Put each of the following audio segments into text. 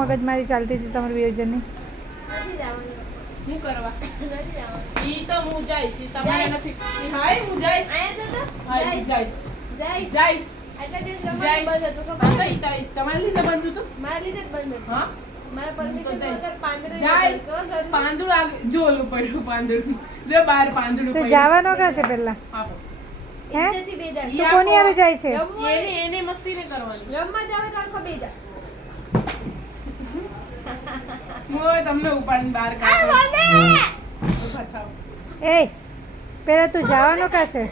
મગજમારી ચાલતી હતી તમારી વિયોજનની? હું કરવા ઈ તો હું જઈશ તમારે નથી હાય હું જઈશ હાય જઈશ જઈશ આટલા દિવસ રમવાનું બંધ હતું ખબર તમારે લીધે બંધ હતું મારા લીધે જ બંધ હતું. હા મારા પરમિશન વગર પાંદડું જઈશ પાંદડું જો ઓલું પડ્યું પાંદડું જે બહાર પાંદડું તો પડ્યું જવાનો ક્યાં છે પહેલા? આપો હે? ઇજ્જતથી બેજા. તું કોની હારે જાય છે? એને મસ્તી ને કરવાની રમવા જાવ તો આખો બેજા. હું તમને ઉપાડીને બહાર કાઢો ઊભા થાઓ એ પહેલા તું જવાનો ક્યાં છે?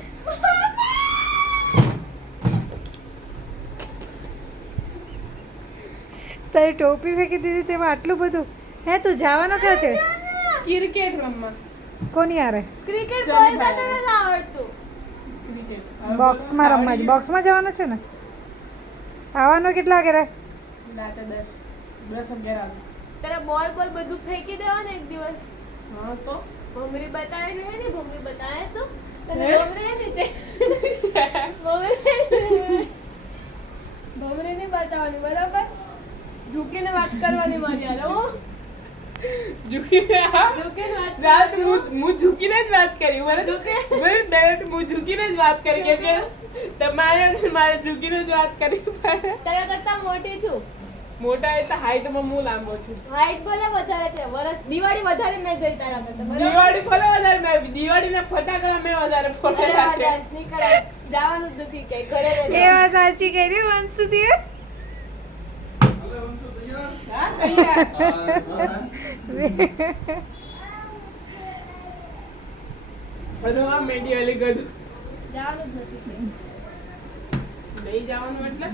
તારી ટોપી ફેંકી દીધી તેમાં આટલું બધું? હે તું જવાનો ક્યાં છે? ક્રિકેટ રમવા કોની હારે? ક્રિકેટ સોની બોલતા તો ભાઈ. નથી આવડતું. ક્રિકેટ બોક્સમાં રમવા જ. બોક્સમાં જવાનું છે ને? આવવાનો કેટલા વાગે રહે? રાતે 10 11 વાગે તારા બોલ બોલ બધું ફેંકી દેવાનું એક દિવસ. હા તો ભમરી બતાવે ને ભમરી બતાવે તો તને હે? ભમરી નીચે ભમરી નહીં બતાવવાની બરાબર. ઝૂકીને વાત કરવાની મારી હારે હો. ઝૂકીને ઝૂકીને વાત રાત કરવાની. હું ઝૂકીને જ વાત કરી બરાબર હું ઝૂકીને જ વાત કરી કેમ કે તમારે મારે ઝૂકીને જ વાત કરવી પડે તારા કરતા મોટી છું. મોટા એટલે હાઈટમાં હું લાંબો છું હાઈટ ભલે વધારે છે વરસ દિવાળી વધારે મેં જોઈ તારા કરતા બરાબર. દિવાળી ભલે વધારે મેં દિવાળીના ફટાકડા મેં વધારે ફોડેલા છે નીકળ જવાનું જ નથી કે ઘરે એ રહેજે. વાત સાચી કરી વંશુધી. હા તૈયાર રોવા મેડી ઓલી ગધું જવાનું જ નથી. લઈ જવાનું એટલે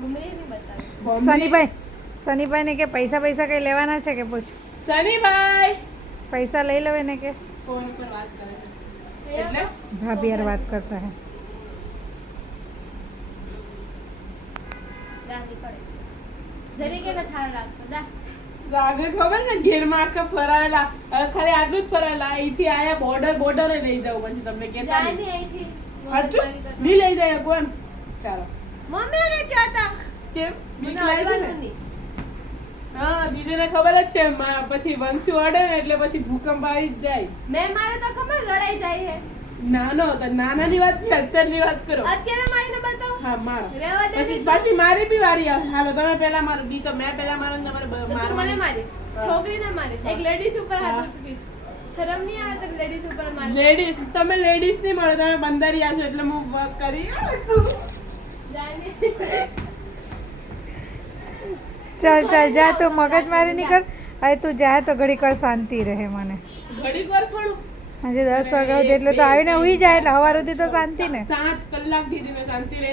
ભમરી નહીં બતાવે. સનીભાઈ ને કે પૈસા કઈ લેવાના છે કે પૂછ? સનીભાઈ પૈસા લઈ લો એને કે ફોન પર વાત કરે છે એટલે ભાભી યાર વાત કરતા હે. જા નીકળ. જરી કે થાળ રાખતો જા. આગળ ખબર ને ઘેરમાં આખા ફરાયેલા હવે ખાલી આટલું જ ફરાયેલા અહીંથી આયા બોર્ડરે લઈ જાવ પછી તમને કેતા જા નહીં. ની અહીંથી. હાચું? નહીં લઈ જાય કોણ ચાલો મમ્મી ને કહેતા કેમ બીક મને લાગી અડવાનું ને નહીં. હા દીદીને ખબર જ છે પછી વંશુ અડે ને એટલે પછી ભૂકંપ આવી જ જાય મેં મારે તો ખબર લડાઈ જાય છે. નાનો હતો નાનાની વાત છે અત્યારની વાત કરો અત્યારે મારીને બતાવ. હા મારો રહેવા દે પછી નહીં. પાછી મારી બી વારી આવે હાલો તમે પહેલા મારો દી તો મેં પહેલા મારો ને તમારે તો તું મને મારવાની. મારીશ. હા. છોકરીને મારીશ. એક લેડીઝ ઉપર હાથ હા. ઉચકીશ. શરમ નહીં આવે તો લેડીઝ ઉપર મારીશ. લેડીઝ તમે લેડીઝ નહીં મળો તમે બંદરિયા છો એટલે હું વર્ક કરી જાય નહીં. ચાલ જા તું મગજમારી નહીં કર. હવે તું જાય તો ઘડીક વાર શાંતિ રહે મને. ઘડીક વાર થોડું આજે 10 વાગ્યા સુધી એટલે તો આવીને હુઈ જાય એટલે સવાર સુધી તો શાંતિ ને. 7 કલાક દીદીને શાંતિ રહે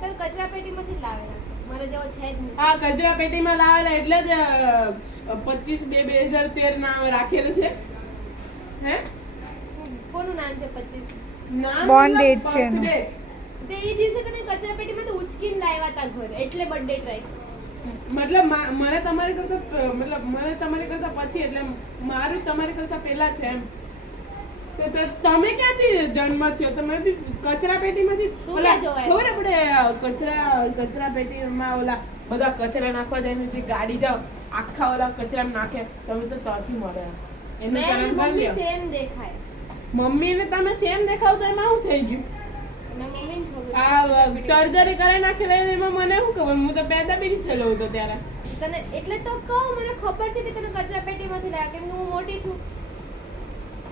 તને કચરા પેટીમાંથી જ લાવેલા છે. મારે જેવો છે જ નહીં. આ કચરા પેટીમાં લાવેલા એટલે જ 25/2/2013 નામ રાખેલું છે હે કોનું નામ છે 25? નામ Born મતલબ date છે એનું. birthday. તે એ દિવસે તને કચરા પેટીમાંથી ઉચકીને લાવ્યા હતા ઘરે એટલે બર્થડે ટ્રાય. મતલબ મને તમારી કરતા પછી એટલે મારું તમારી કરતા પહેલા છે એમ તો તમે ક્યાંથી જન્મ થયો તમે બી કચરા પેટીમાંથી તું ઓલા ક્યાં જોવાય? ખબર આપણે કચરા પેટીમાં ઓલા બધા કચરા નાખવા જાય ને જે ગાડી જાવ આખા ઓલા કચરા નાખે તમે તો ત્યાંથી મળે એને મેં શરમ અને કરી મમ્મી લ્યો. સેમ દેખાય. મમ્મીને તમે સેમ દેખાવ તો એમાં શું થઈ ગયું મેં મમ્મીને છોકરી. આ સર્જરી કરાવી નાખેલા એમાં મને શું ખબર હું તો પેદા બી નહીં થયેલો હતો ત્યારે તને એટલે તો કહું મને ખબર છે કે તને કચરા પેટીમાંથી લાવ્યા કેમ કે હું મોટી છું.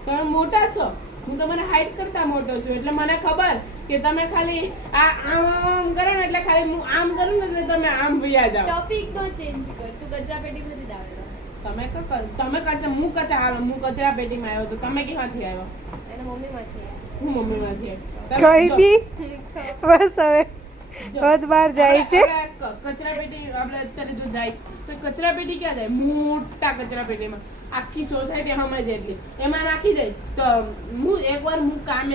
તમે મોટા છો હું તમારે હાઈટ કરતા મોટો છું એટલે મને ખબર કે તમે ખાલી આ આમ કરો ને એટલે ખાલી હું આમ કરું ને એટલે તમે આમ વયા જાઓ ટોપિક નો ચેન્જ કર. તું કચરા પેટીમાંથી જ આવેલો. તમે કચરા પેટીમાં આવ્યો તો તમે ક્યાંથી આવ્યો એને મમ્મીમાંથી આવ્યા. હું મમ્મીમાંથી આવ્યો કઈ બી બસ હવે રોજ બહાર જાય છે. કચરા પેટી આપણે અત્યારે જો જાય તો કચરા પેટી ક્યાં જાય મોટા કચરા પેટીમાં આખી સોસાયટી હમે જેટલી એમાં નાખી જાય તો એકવાર હું કામે